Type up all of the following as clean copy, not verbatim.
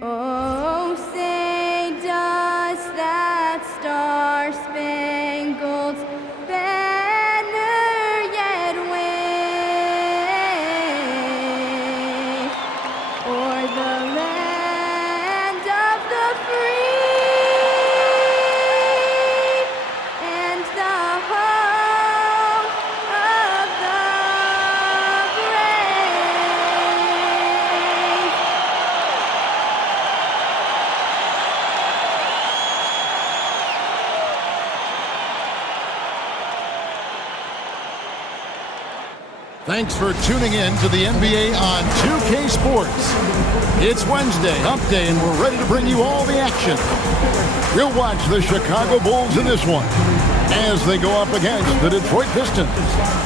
Oh, say does that star-spangled banner yet wave o'er the land of the free and the home of the brave? Thanks for tuning in to the NBA on 2K Sports. It's Wednesday, hump day, and we're ready to bring you all the action. We'll watch the Chicago Bulls in this one as they go up against the Detroit Pistons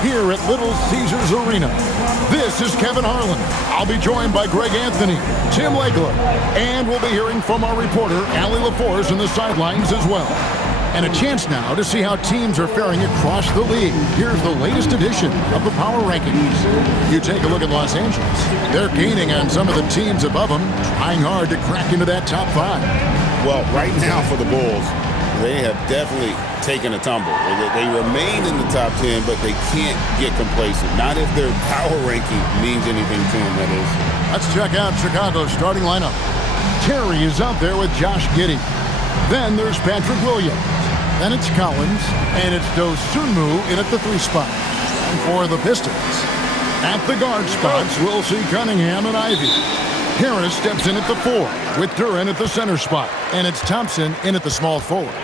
here at Little Caesars Arena. This is Kevin Harlan. I'll be joined by Greg Anthony, Tim Legler, and we'll be hearing from our reporter, Allie LaForce, in the sidelines as well. And a chance now to see how teams are faring across the league. Here's the latest edition of the Power Rankings. You take a look at Los Angeles. They're gaining on some of the teams above them, trying hard to crack into that top 5. Well, right now for the Bulls, they have definitely taken a tumble. They remain in the top 10, but they can't get complacent. Not if their power ranking means anything to them, that is. Let's check out Chicago's starting lineup. Terry is out there with Josh Giddey. Then there's Patrick Williams. Then it's Collins, and it's Dosunmu in at the 3 spot. And for the Pistons, at the guard spots, we'll see Cunningham and Ivy. Harris steps in at the 4, with Duren at the center spot, and it's Thompson in at the small forward.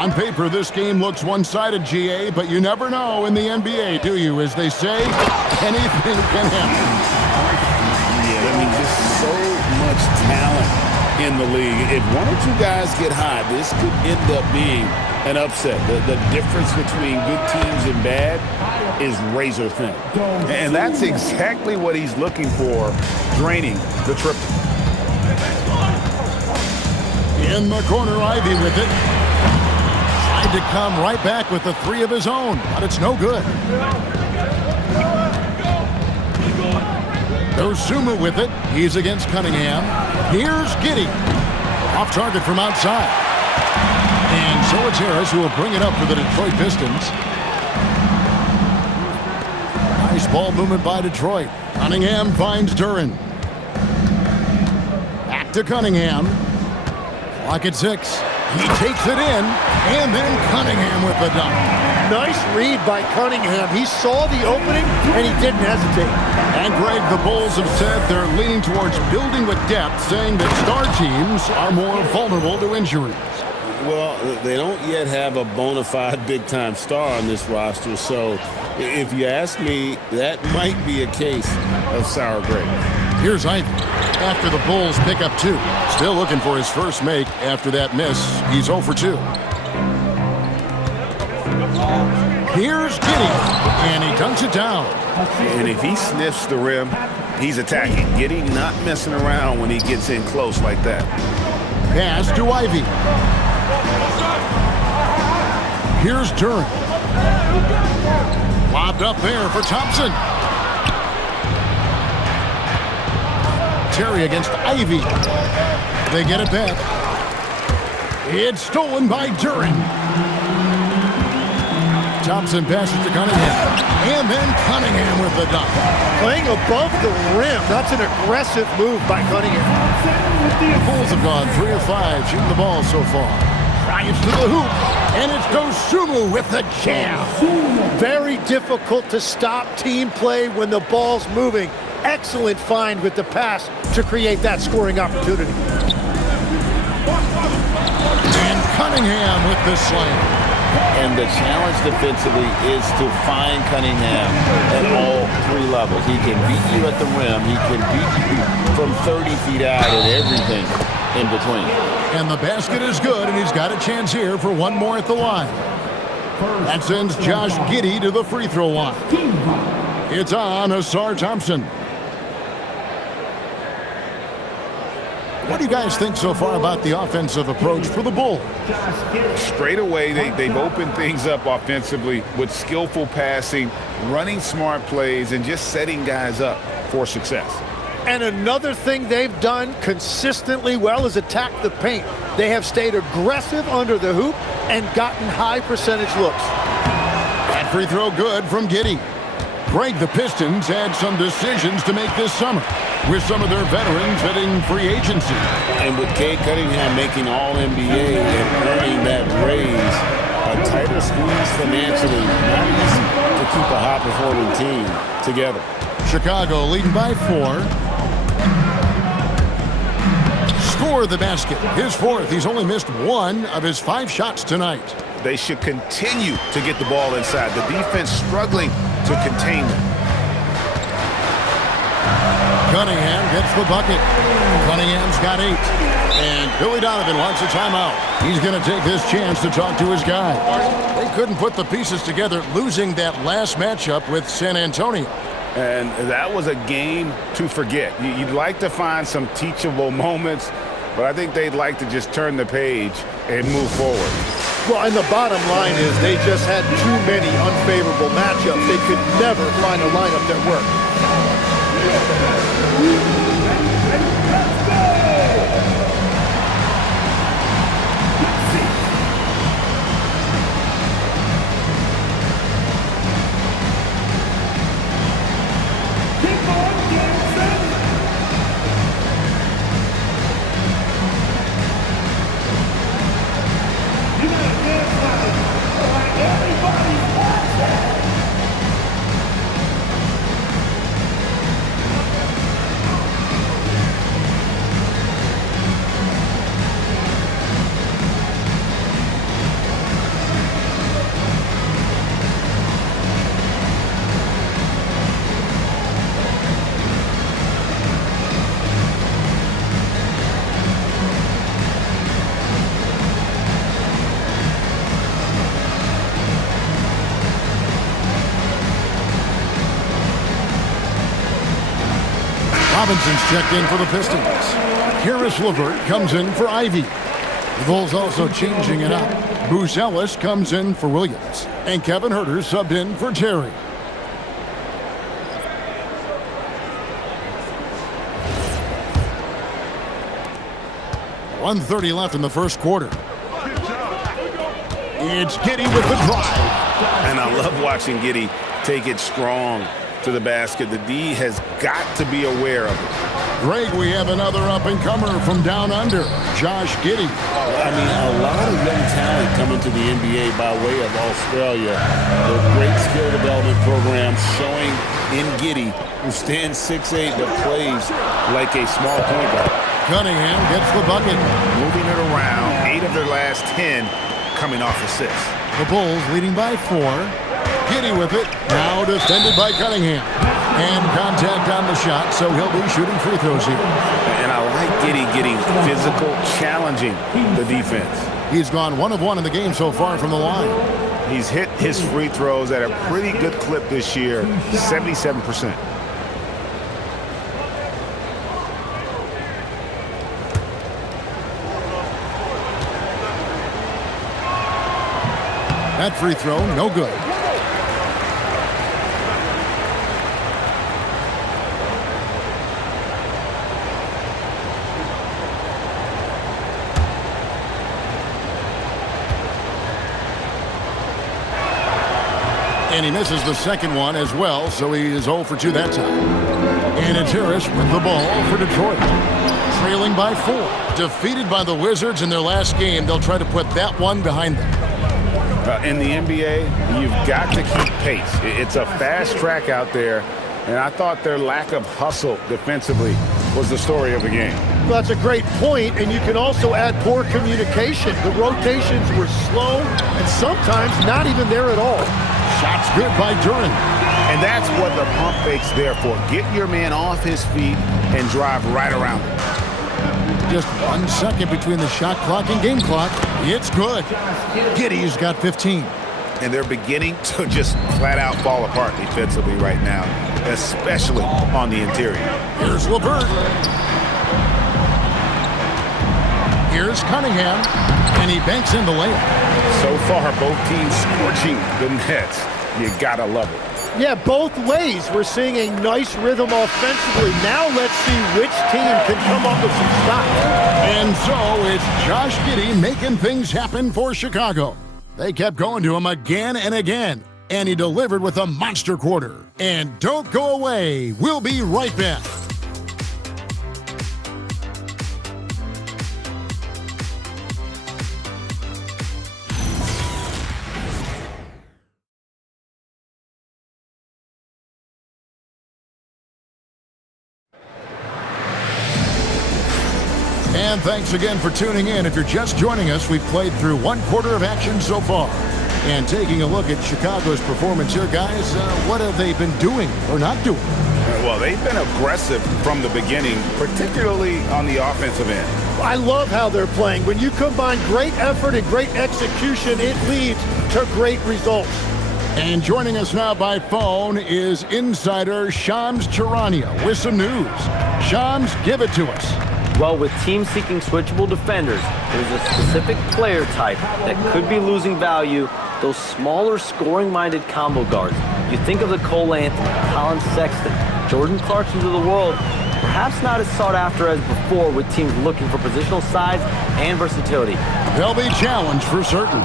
On paper, this game looks one-sided, GA, but you never know in the NBA, do you? As they say, anything can happen. Yeah, I mean, just so much talent in the league. If one or two guys get hot, this could end up being an upset. The difference between good teams and bad is razor thin. And that's exactly what he's looking for, draining the triple. In the corner, Ivy with it. Tried to come right back with the 3 of his own, but it's no good. Dosunmu with it. He's against Cunningham. Here's Giddey. Off target from outside. And so it's Harris who will bring it up for the Detroit Pistons. Nice ball movement by Detroit. Cunningham finds Duren. Back to Cunningham. Clock at 6. He takes it in, and then Cunningham with the dunk. Nice read by Cunningham. He saw the opening, and he didn't hesitate. And Greg, the Bulls have said they're leaning towards building with depth, saying that star teams are more vulnerable to injuries. Well, they don't yet have a bona fide big-time star on this roster, so if you ask me, that might be a case of sour grapes. Here's Ivy after the Bulls pick up 2. Still looking for his first make after that miss. He's 0 for 2. Here's Giddey, and he dunks it down. And if he sniffs the rim, he's attacking. Giddey not messing around when he gets in close like that. Pass to Ivy. Here's Duren. Lobbed up there for Thompson. Terry against Ivy. They get it back. It's stolen by Duren. Thompson passes to Cunningham. And then Cunningham with the dunk. Playing above the rim. That's an aggressive move by Cunningham. The Bulls have gone 3 of 5 shooting the ball so far. Drives to the hoop. And it's Dosunmu with the jam. Very difficult to stop team play when the ball's moving. Excellent find with the pass to create that scoring opportunity. And Cunningham with the slam. And the challenge defensively is to find Cunningham at all 3 levels. He can beat you at the rim. He can beat you from 30 feet out and everything in between. And the basket is good, and he's got a chance here for 1 more at the line. That sends Josh Giddey to the free throw line. It's on Asar Thompson. What do you guys think so far about the offensive approach for the Bulls? Straight away, they've opened things up offensively with skillful passing, running smart plays, and just setting guys up for success. And another thing they've done consistently well is attack the paint. They have stayed aggressive under the hoop and gotten high percentage looks. That free throw good from Giddey. Greg, the Pistons had some decisions to make this summer, with some of their veterans hitting free agency. And with Cade Cunningham making All-NBA and earning that raise, a tighter squeeze financially, not easy to keep a high-performing team together. Chicago leading by 4. Score the basket. His 4th. He's only missed 1 of his 5 shots tonight. They should continue to get the ball inside. The defense struggling to contain them. Cunningham gets the bucket. Cunningham's got 8. And Billy Donovan wants a timeout. He's going to take this chance to talk to his guys. They couldn't put the pieces together, losing that last matchup with San Antonio. And that was a game to forget. You'd like to find some teachable moments, but I think they'd like to just turn the page and move forward. Well, and the bottom line is they just had too many unfavorable matchups. They could never find a lineup that worked. Robinson's checked in for the Pistons. Karis LeVert comes in for Ivy. The Bulls also changing it up. Bruce Ellis comes in for Williams. And Kevin Huerter subbed in for Terry. .130 left in the first quarter. It's Giddey with the drive. And I love watching Giddey take it strong to the basket. The D has got to be aware of it. Greg, we have another up-and-comer from down under, Josh Giddey. I mean, a lot of young talent coming to the NBA by way of Australia. The great skill development program showing in Giddey, who stands 6'8", but plays like a small point guard. Cunningham gets the bucket. Moving it around, 8 of their last 10 coming off assists. The Bulls leading by 4. Giddey with it, now defended by Cunningham. And contact on the shot, so he'll be shooting free throws here. And I like Giddey getting physical, challenging the defense. He's gone 1 of 1 in the game so far from the line. He's hit his free throws at a pretty good clip this year, 77%. That free throw, no good. And he misses the second one as well, so he is 0 for 2 that time. And it's Harris with the ball for Detroit. Trailing by 4. Defeated by the Wizards in their last game, they'll try to put that one behind them. In the NBA, you've got to keep pace. It's a fast track out there, and I thought their lack of hustle defensively was the story of the game. Well, that's a great point, and you can also add poor communication. The rotations were slow and sometimes not even there at all. Shots good by Duran. And that's what the pump fake's there for. Get your man off his feet and drive right around him. Just 1 second between the shot clock and game clock. It's good. Giddey's got 15. And they're beginning to just flat out fall apart defensively right now, especially on the interior. Here's LeVert. Here's Cunningham. And he banks in the layup. So far, both teams scorching the nets. You gotta love it. Yeah, both ways. We're seeing a nice rhythm offensively. Now let's see which team can come up with some stops. And so it's Josh Giddey making things happen for Chicago. They kept going to him again and again, and he delivered with a monster quarter. And don't go away. We'll be right back. And thanks again for tuning in. If you're just joining us, we've played through one quarter of action so far. And taking a look at Chicago's performance here, guys, what have they been doing or not doing? Well, they've been aggressive from the beginning, particularly on the offensive end. I love how they're playing. When you combine great effort and great execution, it leads to great results. And joining us now by phone is insider Shams Charania with some news. Shams, give it to us. Well, with teams seeking switchable defenders, there's a specific player type that could be losing value, those smaller scoring-minded combo guards. You think of the Cole Anthony, Colin Sexton, Jordan Clarksons of the world, perhaps not as sought after as before with teams looking for positional size and versatility. They'll be challenged for certain.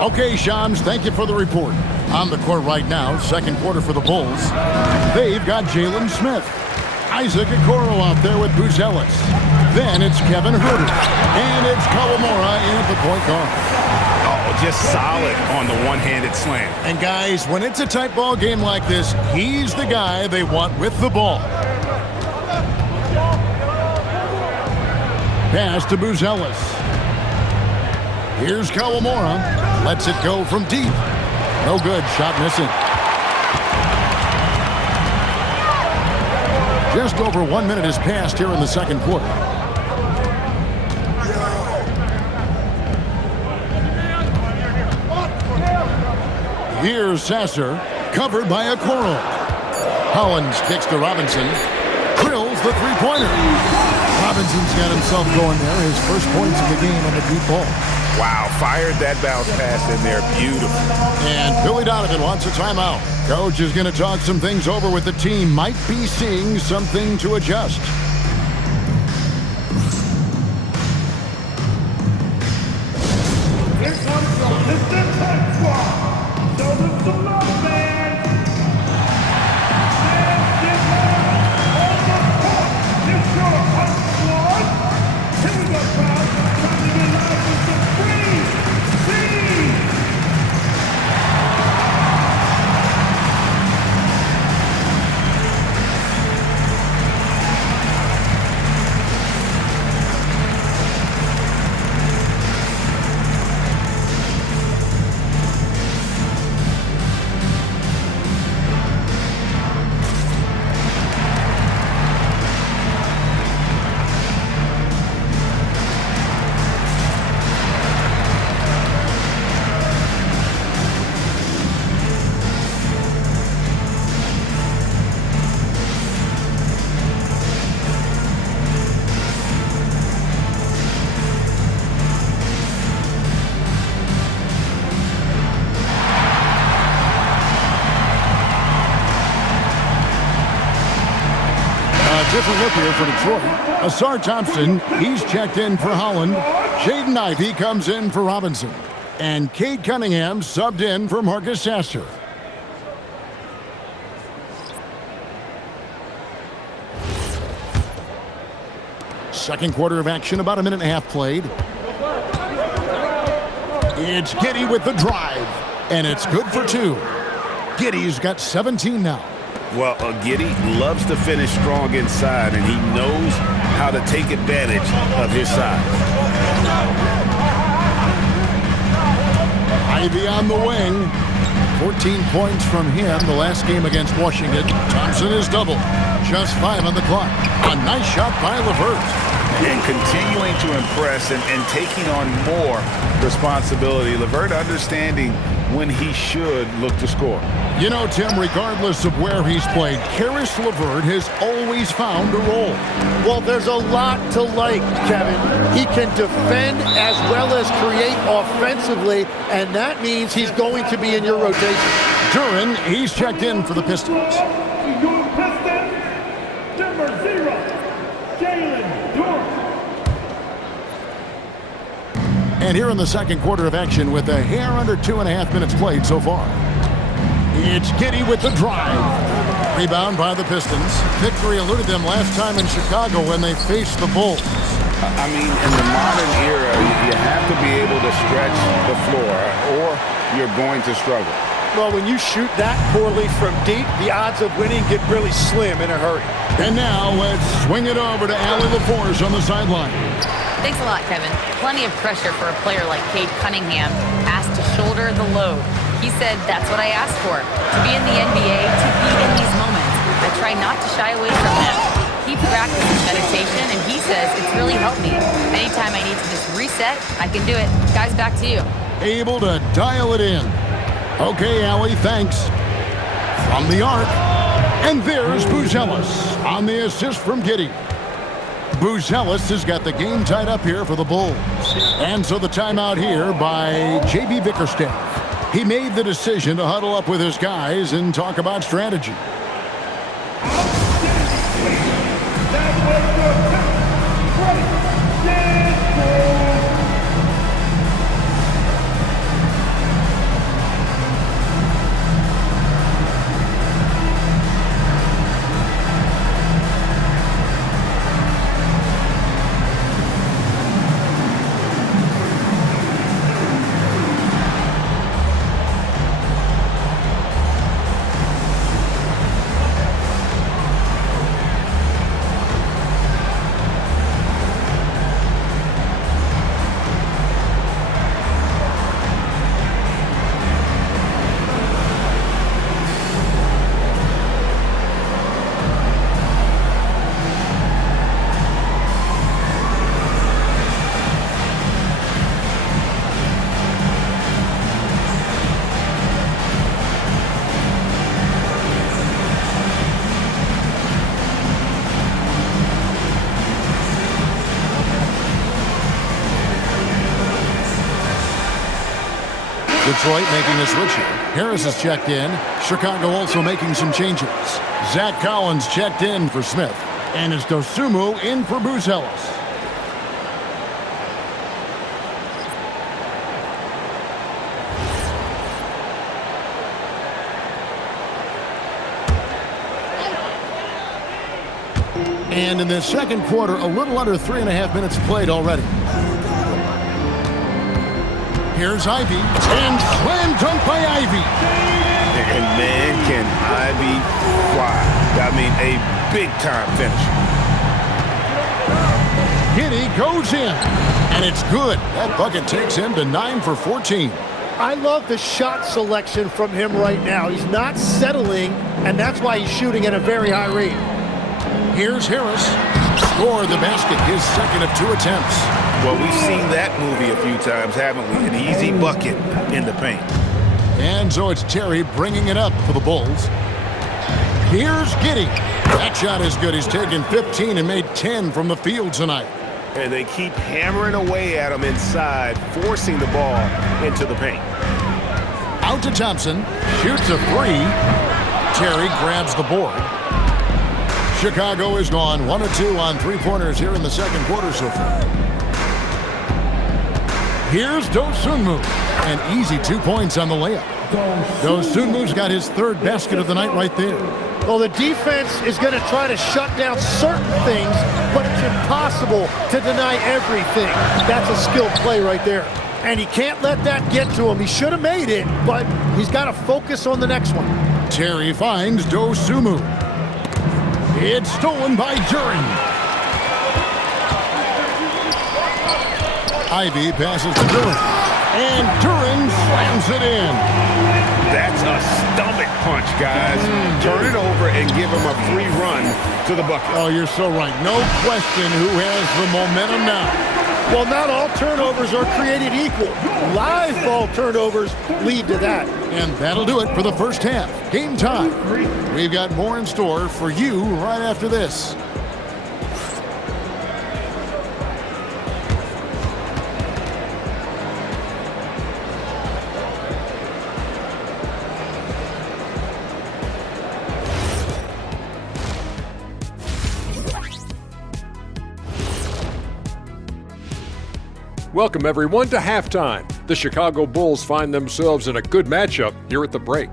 Okay, Shams, thank you for the report. On the court right now, second quarter for the Bulls. They've got Jalen Smith. Isaac Okoro out there with Buzelis. Then it's Kevin Huerter. And it's Kawamura in at the point guard. Oh, just solid on the one-handed slam. And guys, when it's a tight ball game like this, he's the guy they want with the ball. Pass to Buzelis. Here's Kawamura. Lets it go from deep. No good. Shot missing. Just over 1 minute has passed here in the second quarter. Here's Sasser, covered by Okoro. Hollins kicks to Robinson. Drills the three-pointer. Robinson's got himself going there. His first points of the game on the deep ball. Wow, fired that bounce pass in there. Beautiful. And Billy Donovan wants a timeout. Coach is going to talk some things over with the team. Might be seeing something to adjust. Here comes the Pistons Head Squad. Show them some love, man. And get on the court. It's your Head Squad. Here we go, crowd. Time to get loud with some free speed. Different look here for Detroit. Asar Thompson, he's checked in for Holland. Jaden Ivey comes in for Robinson. And Cade Cunningham subbed in for Marcus Sasser. Second quarter of action, about a minute and a half played. It's Giddey with the drive. And it's good for two. Giddey's got 17 now. Well, Giddey loves to finish strong inside, and he knows how to take advantage of his size. Ivey on the wing. 14 points from him the last game against Washington. Thompson is double. Just 5 on the clock. A nice shot by LeVert. And continuing to impress and taking on more responsibility. LeVert understanding when he should look to score. You know, Tim, regardless of where he's played, Karis LeVert has always found a role. Well, there's a lot to like, Kevin. He can defend as well as create offensively, and that means he's going to be in your rotation. Duran, he's checked in for the Pistons. Your Pistons, number 0, Jalen Duran. And here in the second quarter of action with a hair under 2.5 minutes played so far. It's Giddey with the drive. Rebound by the Pistons. Victory eluded them last time in Chicago when they faced the Bulls. I mean, in the modern era, you have to be able to stretch the floor or you're going to struggle. Well, when you shoot that poorly from deep, the odds of winning get really slim in a hurry. And now let's swing it over to Allie LaForge on the sideline. Thanks a lot, Kevin. Plenty of pressure for a player like Cade Cunningham, asked to shoulder the load. He said, that's what I asked for, to be in the NBA, to be in these moments. I try not to shy away from them. He practices meditation, and he says it's really helped me. Anytime I need to just reset, I can do it. Guys, back to you. Able to dial it in. Okay, Allie, thanks. From the arc. And there's Buzelis on the assist from Giddey. Buzelis has got the game tied up here for the Bulls. And so the timeout here by J.B. Bickerstaff. He made the decision to huddle up with his guys and talk about strategy. That was your break. Detroit making a switch here. Harris is checked in. Chicago also making some changes. Zach Collins checked in for Smith. And it's Dosunmu in for Buzelis. And in the second quarter, a little under 3.5 minutes played already. Here's Ivy, and slam dunk by Ivy. And man, can Ivy fly. I mean, a big-time finish. Giddey goes in, and it's good. That bucket takes him to 9 for 14. I love the shot selection from him right now. He's not settling, and that's why he's shooting at a very high rate. Here's Harris. Scored the basket, his second of 2 attempts. Well, we've seen that movie a few times, haven't we? An easy bucket in the paint. And so it's Terry bringing it up for the Bulls. Here's Giddey. That shot is good. He's taken 15 and made 10 from the field tonight. And they keep hammering away at him inside, forcing the ball into the paint. Out to Thompson. Shoots a 3. Terry grabs the board. Chicago is gone 1 of 2 on 3-pointers here in the second quarter so far. Here's Dosunmu. And easy 2 points on the layup. Dosunmu's got his 3rd basket of the night right there. Well, the defense is going to try to shut down certain things, but it's impossible to deny everything. That's a skilled play right there. And he can't let that get to him. He should have made it, but he's got to focus on the next one. Terry finds Dosunmu. It's stolen by Duran. Ivy passes to Duran. And Duran slams it in. That's a stomach punch, guys. Turn it over and give him a free run to the bucket. Oh, you're so right. No question who has the momentum now. Well, not all turnovers are created equal. Live ball turnovers lead to that. And that'll do it for the first half. Game time. We've got more in store for you right after this. Welcome, everyone, to halftime. The Chicago Bulls find themselves in a good matchup here at the break.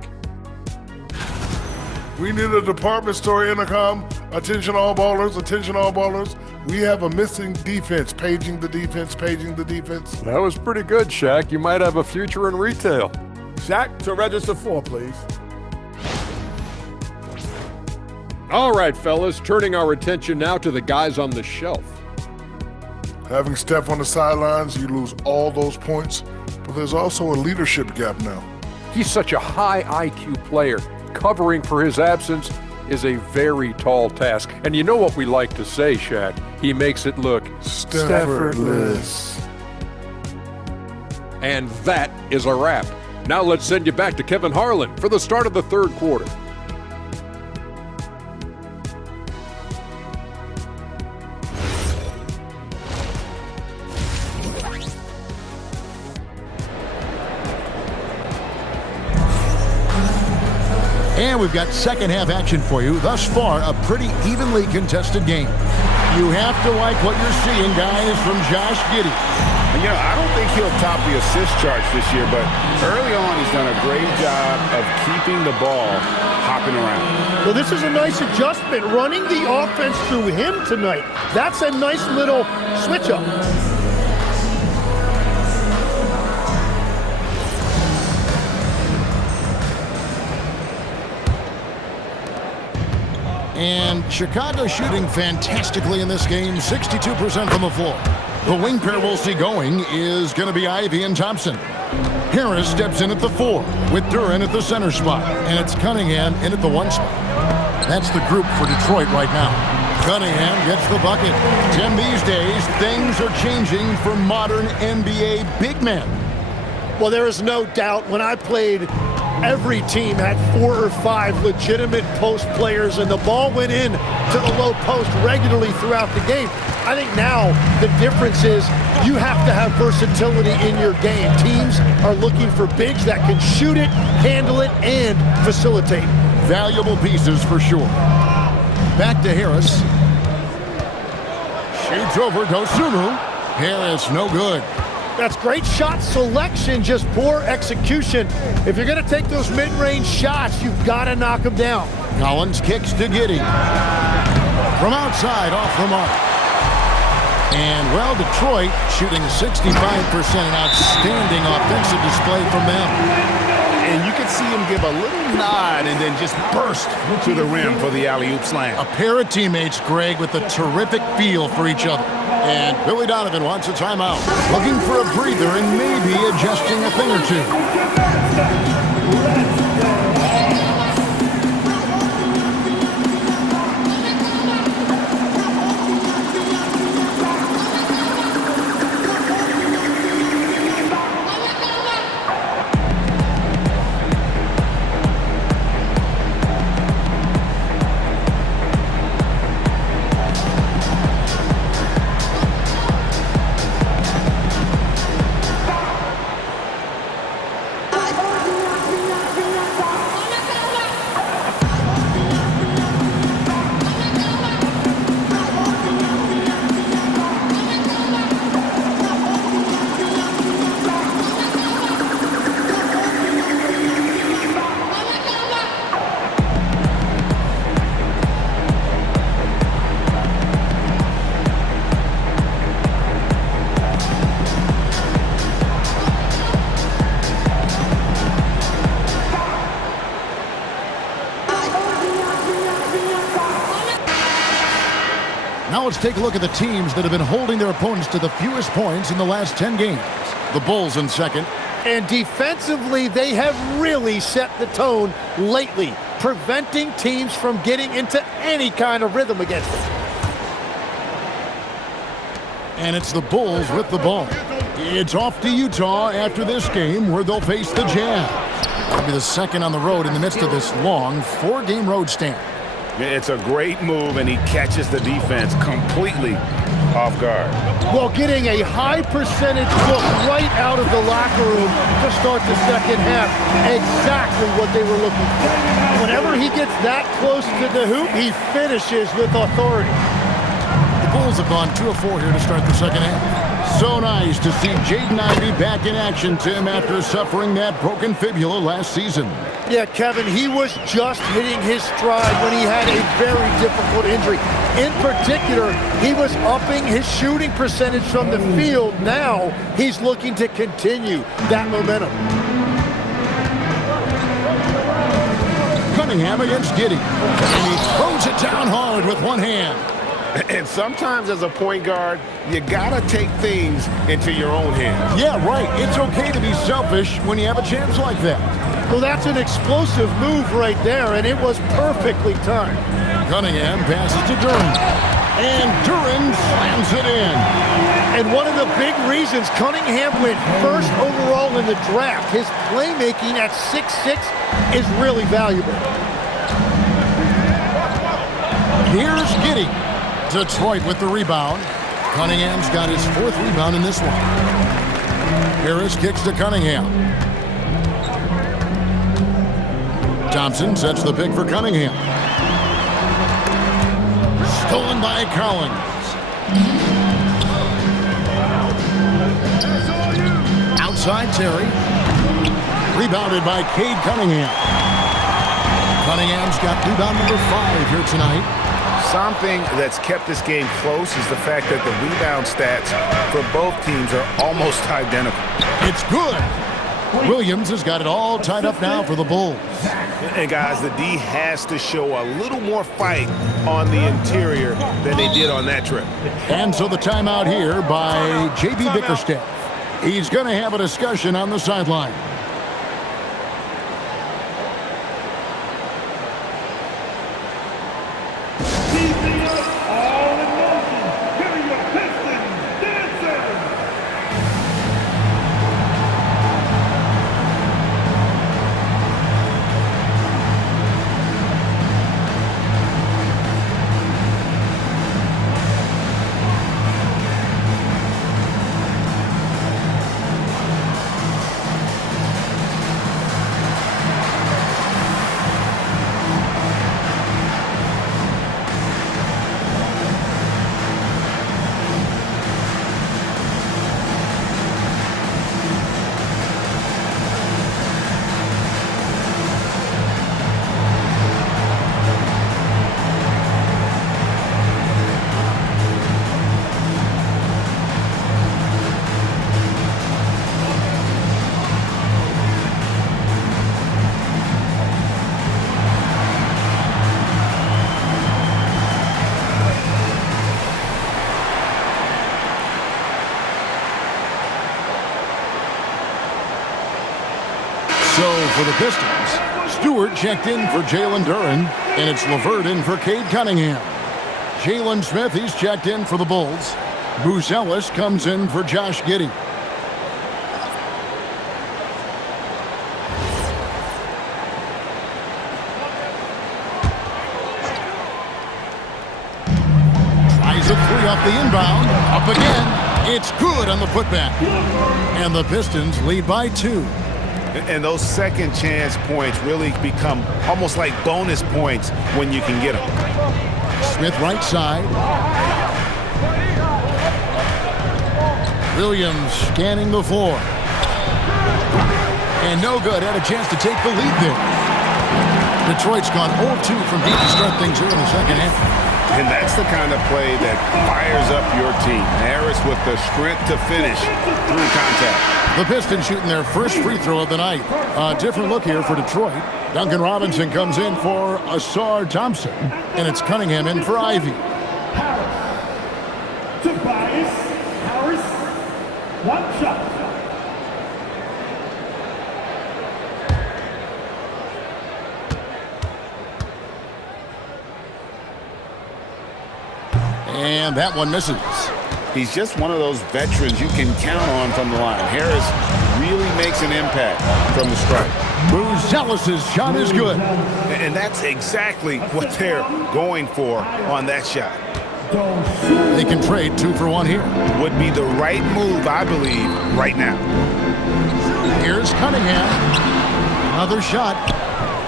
We need a department store intercom. Attention all ballers, attention all ballers. We have a missing defense. Paging the defense, paging the defense. That was pretty good, Shaq. You might have a future in retail. Shaq, to register 4, please. All right, fellas, turning our attention now to the guys on the shelf. Having Steph on the sidelines, you lose all those points, but there's also a leadership gap now. He's such a high IQ player. Covering for his absence is a very tall task. And you know what we like to say, Shaq? He makes it look Steffortless. And that is a wrap. Now let's send you back to Kevin Harlan for the start of the third quarter. And we've got second half action for you. Thus far, a pretty evenly contested game. You have to like what you're seeing, guys, from Josh Giddey. You know, I don't think he'll top the assist charts this year, but early on he's done a great job of keeping the ball hopping around. Well, this is a nice adjustment, running the offense through him tonight. That's a nice little switch up. And Chicago shooting fantastically in this game, 62% from the floor. The wing pair we'll see going is going to be Ivy and Thompson. Harris steps in at the 4 with Duran at the center spot, and it's Cunningham in at the 1 spot. That's the group for Detroit right now. Cunningham gets the bucket. Tim, these days, things are changing for modern NBA big men. Well, there is no doubt when I played, every team had 4 or 5 legitimate post players, and the ball went in to the low post regularly throughout the game. I think now the difference is you have to have versatility in your game. Teams are looking for bigs that can shoot it, handle it, and facilitate. Valuable pieces for sure. Back to Harris. Shoots over Dosunmu. Harris, no good. That's great shot selection, just poor execution. If you're going to take those mid-range shots, you've got to knock them down. Collins kicks to Giddey. From outside, off the mark. And, well, Detroit shooting 65%, an outstanding offensive display from them. And you can see him give a little nod and then just burst to the rim for the alley-oop slam. A pair of teammates, Greg, with a terrific feel for each other. And Billy Donovan wants a timeout. Looking for a breather and maybe adjusting a thing or two. Now let's take a look at the teams that have been holding their opponents to the fewest points in the last 10 games. The Bulls in second. And defensively, they have really set the tone lately, preventing teams from getting into any kind of rhythm against them. And it's the Bulls with the ball. It's off to Utah after this game where they'll face the Jazz. It'll be the second on the road in the midst of this long 4-game road stand. It's a great move, and he catches the defense completely off guard. Well, getting a high percentage look right out of the locker room to start the second half. Exactly what they were looking for. Whenever he gets that close to the hoop, he finishes with authority. The Bulls have gone 2 of 4 here to start the second half. So nice to see Jaden Ivey back in action, Tim, after suffering that broken fibula last season. Yeah, Kevin, he was just hitting his stride when he had a very difficult injury. In particular, he was upping his shooting percentage from the field. Now he's looking to continue that momentum. Cunningham against Giddey. And he throws it down hard with one hand. And sometimes as a point guard, you gotta take things into your own hands. Yeah, right. It's okay to be selfish when you have a chance like that. Well, that's an explosive move right there, and it was perfectly timed. Cunningham passes to Duren. And Duren slams it in. And one of the big reasons Cunningham went first overall in the draft, his playmaking at 6'6" is really valuable. Here's Giddey. Detroit with the rebound. Cunningham's got his 4th rebound in this one. Harris kicks to Cunningham. Thompson sets the pick for Cunningham. Stolen by Collins. Outside Terry. Rebounded by Cade Cunningham. Cunningham's got rebound number 5 here tonight. Something that's kept this game close is the fact that the rebound stats for both teams are almost identical. It's good. Williams has got it all tied up now for the Bulls. And guys, the D has to show a little more fight on the interior than they did on that trip. And so the timeout here by J.B. Bickerstaff. He's going to have a discussion on the sideline. All in motion. Here are your Pistons dancers. So for the Pistons, Stewart checked in for Jalen Duren, and it's LeVert in for Cade Cunningham. Jalen Smith, he's checked in for the Bulls. Bruce Ellis comes in for Josh Giddey. Tries a 3 off the inbound. Up again. It's good on the putback. And the Pistons lead by 2. And those second chance points really become almost like bonus points when you can get them. Smith right side. Williams scanning the floor. And no good. Had a chance to take the lead there. Detroit's gone 0-2 from deep to start things here in the second half. And that's the kind of play that fires up your team. Harris with the strength to finish through contact. The Pistons shooting their first free throw of the night. A different look here for Detroit. Duncan Robinson comes in for Asar Thompson. And it's Cunningham in for Ivy. Tobias Harris, 1 shot. And that one misses. He's just one of those veterans you can count on from the line. Harris really makes an impact from the stripe. Buzelis' shot is good. And that's exactly what they're going for on that shot. They can trade 2 for 1 here. Would be the right move, I believe, right now. Here's Cunningham. Another shot,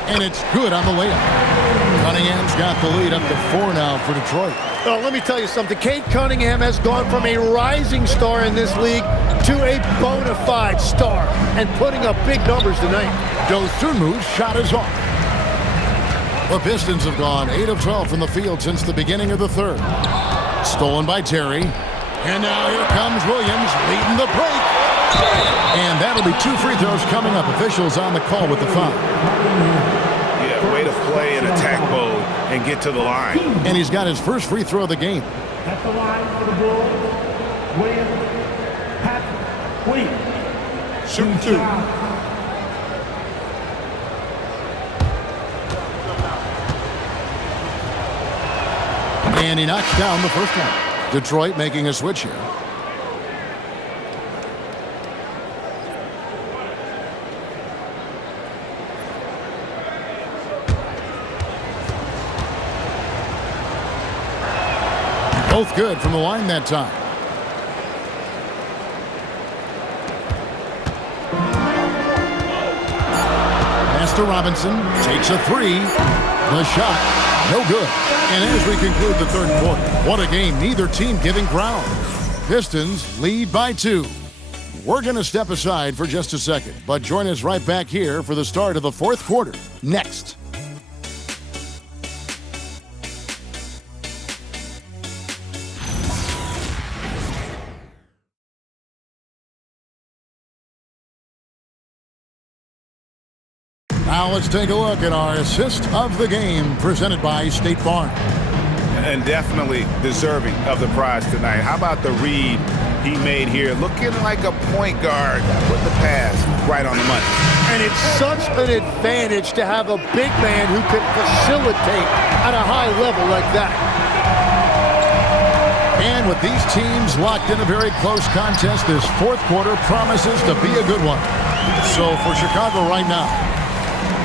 and it's good on the layup. Cunningham's got the lead up to 4 now for Detroit. Well, let me tell you something. Cade Cunningham has gone from a rising star in this league to a bona fide star and putting up big numbers tonight. Dosunmu's shot is off. The Pistons have gone 8 of 12 from the field since the beginning of the third. Stolen by Terry. And now here comes Williams leading the break. And that'll be 2 free throws coming up. Officials on the call with the foul. Yeah, way to play in attack mode and get to the line. And he's got his first free throw of the game. At the line for the Bulls, Williams. Shooting 2. And he knocks down the first one. Detroit making a switch here. Both good from the line that time. Master Robinson takes a 3. The shot. No good. And as we conclude the third quarter, what a game. Neither team giving ground. Pistons lead by 2. We're going to step aside for just a second, but join us right back here for the start of the fourth quarter. Next. Now let's take a look at our assist of the game presented by State Farm. And definitely deserving of the prize tonight. How about the read he made here? Looking like a point guard with the pass right on the money. And it's such an advantage to have a big man who can facilitate at a high level like that. And with these teams locked in a very close contest, this fourth quarter promises to be a good one. So for Chicago right now,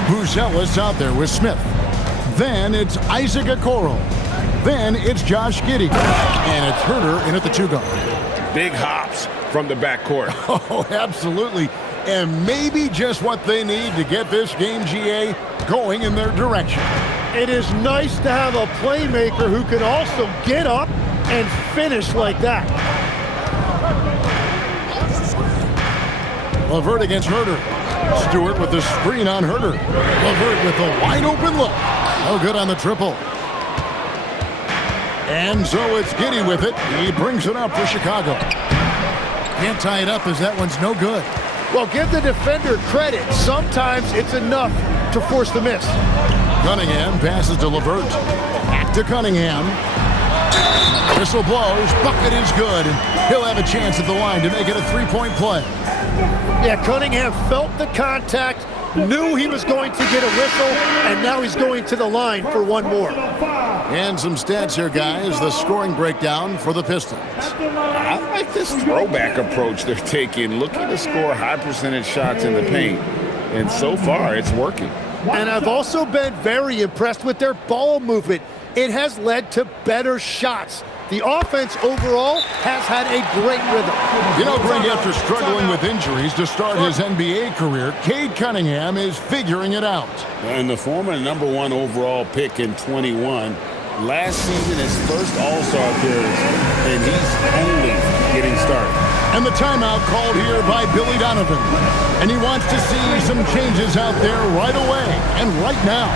Buzelis out there with Smith. Then it's Isaac Okoro. Then it's Josh Giddey. And it's Herter in at the 2 guard. Big hops from the backcourt. Oh, absolutely. And maybe just what they need to get this game, GA, going in their direction. It is nice to have a playmaker who can also get up and finish like that. LeVert against Herter. Stewart with the screen on Herter. LeVert with a wide open look. No good on the triple. And so it's Giddey with it. He brings it up for Chicago. Can't tie it up as that one's no good. Well, give the defender credit. Sometimes it's enough to force the miss. Cunningham passes to LeVert. Back to Cunningham. Whistle blows. Bucket is good. And he'll have a chance at the line to make it a 3-point play. Yeah, Cunningham felt the contact, knew he was going to get a whistle, and now he's going to the line for one more. And some stats here, guys. The scoring breakdown for the Pistons. I like this throwback approach they're taking, looking to score high percentage shots in the paint. And so far, it's working. And I've also been very impressed with their ball movement. It has led to better shots. The offense overall has had a great rhythm. You know, Greg, after struggling with injuries to start his NBA career, Cade Cunningham is figuring it out. And the former #1 overall pick in 21, last season his first All-Star appearance, and he's only getting started. And the timeout called here by Billy Donovan. And he wants to see some changes out there right away and right now.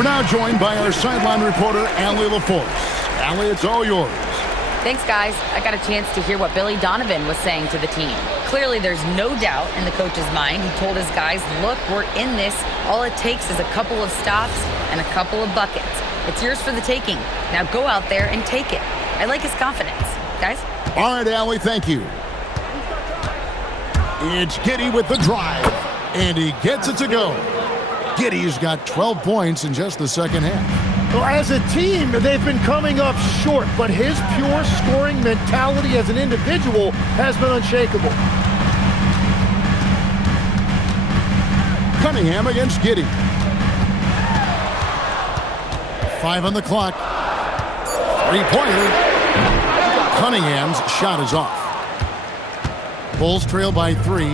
We're now joined by our sideline reporter, Allie LaForce. Allie, it's all yours. Thanks, guys. I got a chance to hear what Billy Donovan was saying to the team. Clearly, there's no doubt in the coach's mind. He told his guys, look, we're in this. All it takes is a couple of stops and a couple of buckets. It's yours for the taking. Now go out there and take it. I like his confidence. Guys? All right, Allie, thank you. It's Giddey with the drive, and he gets it to go. Giddey's got 12 points in just the second half. Well, as a team, they've been coming up short, but his pure scoring mentality as an individual has been unshakable. Cunningham against Giddey. 5 on the clock. Three-pointer. Cunningham's shot is off. Bulls trail by 3,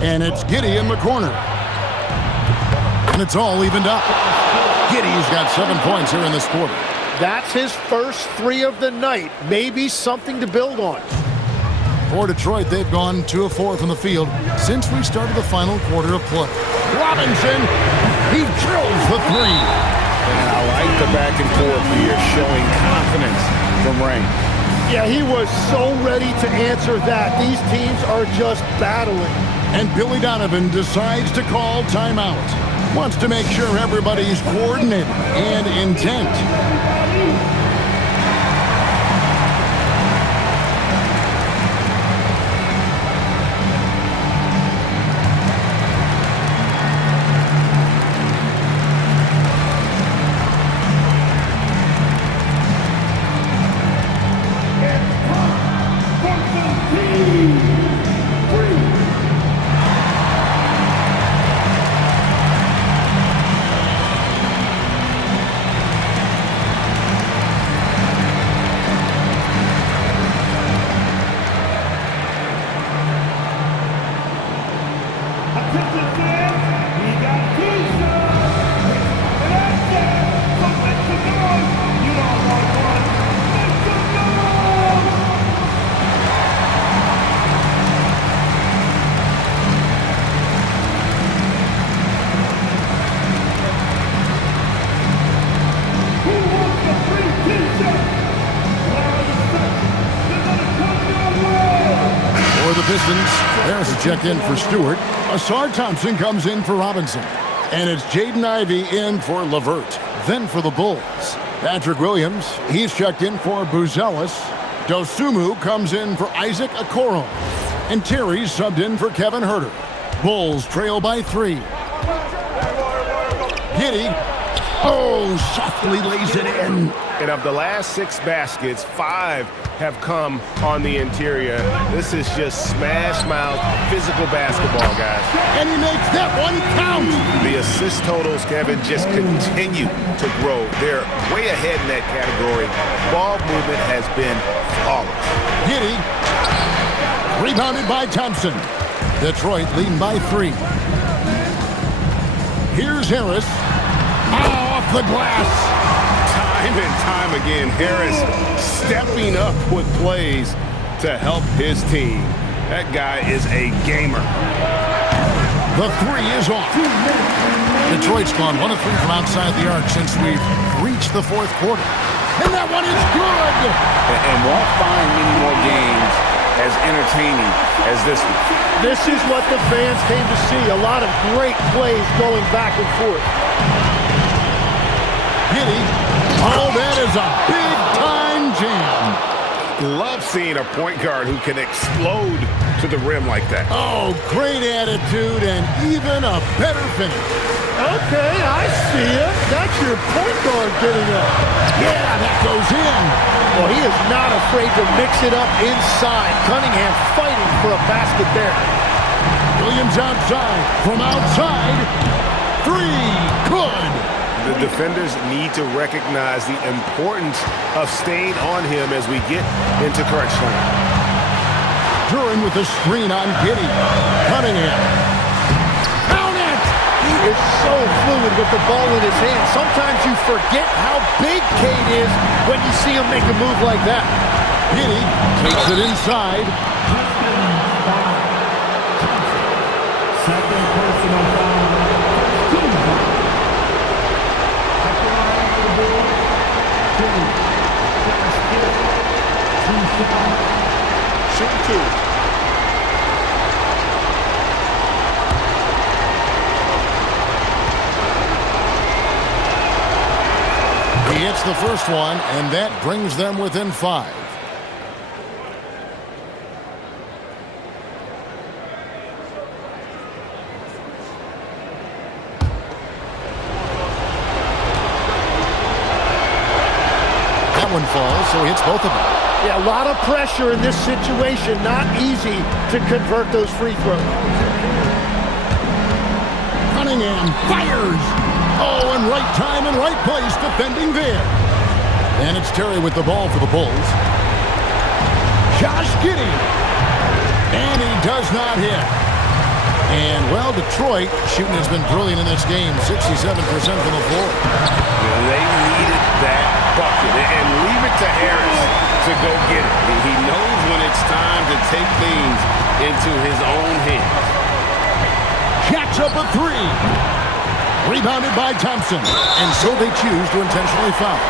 and it's Giddey in the corner. And it's all evened up. Giddey's got 7 points here in this quarter. That's his first 3 of the night. Maybe something to build on. For Detroit, they've gone 2 of 4 from the field since we started the final quarter of play. Robinson, he drills the 3. And I like the back and forth here, showing confidence from Rain. Yeah, he was so ready to answer that. These teams are just battling. And Billy Donovan decides to call timeout. Wants to make sure everybody's coordinated and intent. Pistons. There's a check in for Stewart. Asar Thompson comes in for Robinson. And it's Jaden Ivey in for LeVert. Then for the Bulls, Patrick Williams, he's checked in for Buzelis. Dosumu comes in for Isaac Okoro. And Terry's subbed in for Kevin Huerter. Bulls trail by 3. Giddey, softly lays it in. And of the last 6 baskets, 5 have come on the interior. This is just smash-mouth, physical basketball, guys. And he makes that one count. The assist totals, Kevin, just continue to grow. They're way ahead in that category. Ball movement has been flawless. Giddey, rebounded by Thompson. Detroit leading by 3. Here's Harris. Off the glass. Time and time again, Harris stepping up with plays to help his team. That guy is a gamer. The 3 is off. Detroit's gone 1 of 3 from outside the arc since we've reached the 4th quarter. And that one is good! And won't find many more games as entertaining as this one. This is what the fans came to see. A lot of great plays going back and forth. Giddey. That is a big-time jam. Love seeing a point guard who can explode to the rim like that. Oh, great attitude and even a better finish. Okay, I see it. That's your point guard getting up. Yeah, that goes in. Well, he is not afraid to mix it up inside. Cunningham fighting for a basket there. Williams outside. From outside. 3. Good. The defenders need to recognize the importance of staying on him as we get into crunch time. Duran with a screen on Giddey. Cunningham. Count it! He is so fluid with the ball in his hand. Sometimes you forget how big Cade is when you see him make a move like that. Giddey takes it inside. Second personal foul. 2. He hits the first one, and that brings them within 5. That one falls, so he hits both of them. Yeah, a lot of pressure in this situation. Not easy to convert those free throws. Cunningham fires. Oh, and right time and right place defending there. And it's Terry with the ball for the Bulls. Josh Giddey. And he does not hit. And, well, Detroit shooting has been brilliant in this game. 67% from the floor. They needed that bucket. And leave it to Harris to go get it. He knows when it's time to take things into his own hands. Jacks up a 3. Rebounded by Thompson. And so they choose to intentionally foul.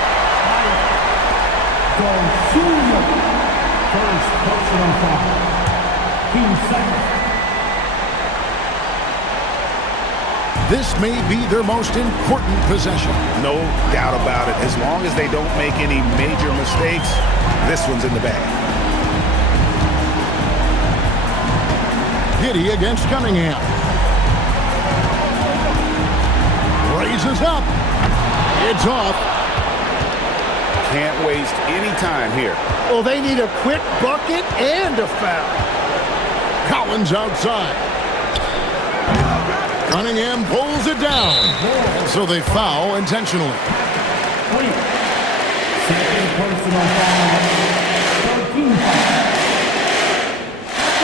First personal foul. Team second. This may be their most important possession. No doubt about it. As long as they don't make any major mistakes, this one's in the bag. Giddey against Cunningham. Raises up. It's off. Can't waste any time here. Well, they need a quick bucket and a foul. Collins outside. Cunningham pulls it down. And so they foul intentionally. Second personal foul. 13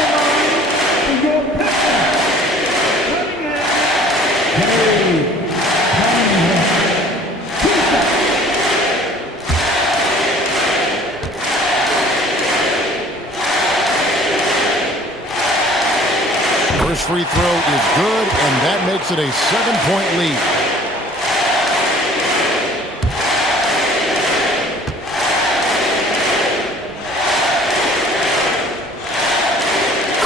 foul. For your Pistons. Cunningham. First free throw is good, and that makes it a 7-point lead.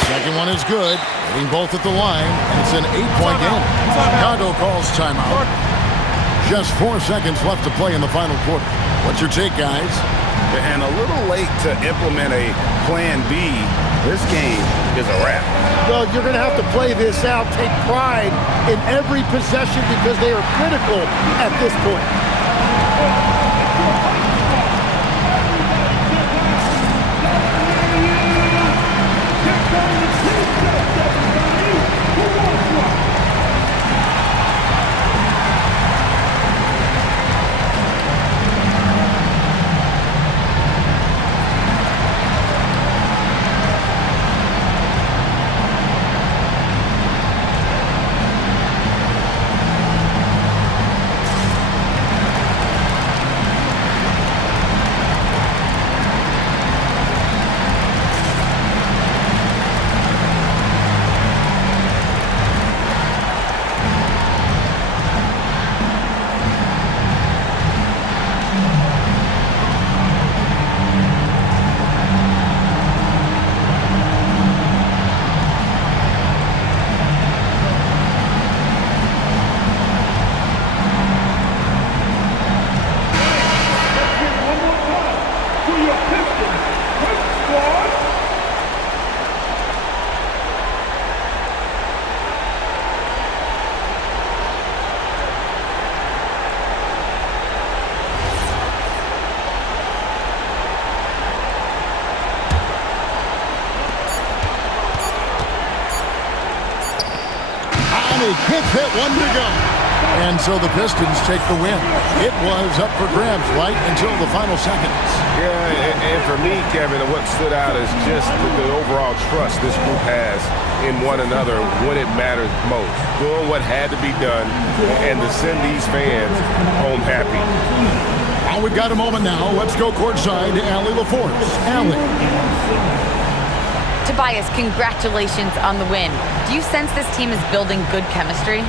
Second one is good, hitting both at the line, and it's an 8-point game. Chicago calls timeout. Just 4 seconds left to play in the final quarter. What's your take, guys? And a little late to implement a plan B. This game is a wrap. Well, you're going to have to play this out, take pride in every possession because they are critical at this point. Hits it, 1 to go. And so the Pistons take the win. It was up for grabs right until the final seconds. Yeah, and for me, Kevin, what stood out is just the overall trust this group has in one another when it matters most. Doing what had to be done and to send these fans home happy. Well, we've got a moment now. Let's go courtside to Allie LaForce. Allie. Tobias, congratulations on the win. Do you sense this team is building good chemistry?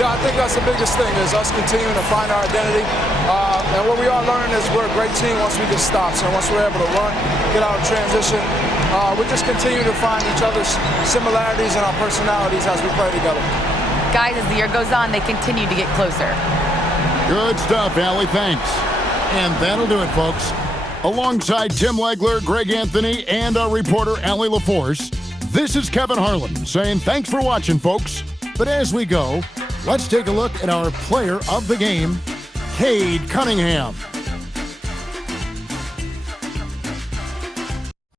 Yeah, I think that's the biggest thing is us continuing to find our identity. And what we are learning is we're a great team once we get stops. And once we're able to run, get out of transition, we just continue to find each other's similarities and our personalities as we play together. Guys, as the year goes on, they continue to get closer. Good stuff, Allie. Thanks. And that'll do it, folks. Alongside Tim Legler, Greg Anthony, and our reporter, Allie LaForce, this is Kevin Harlan saying thanks for watching, folks. But as we go, let's take a look at our player of the game, Cade Cunningham.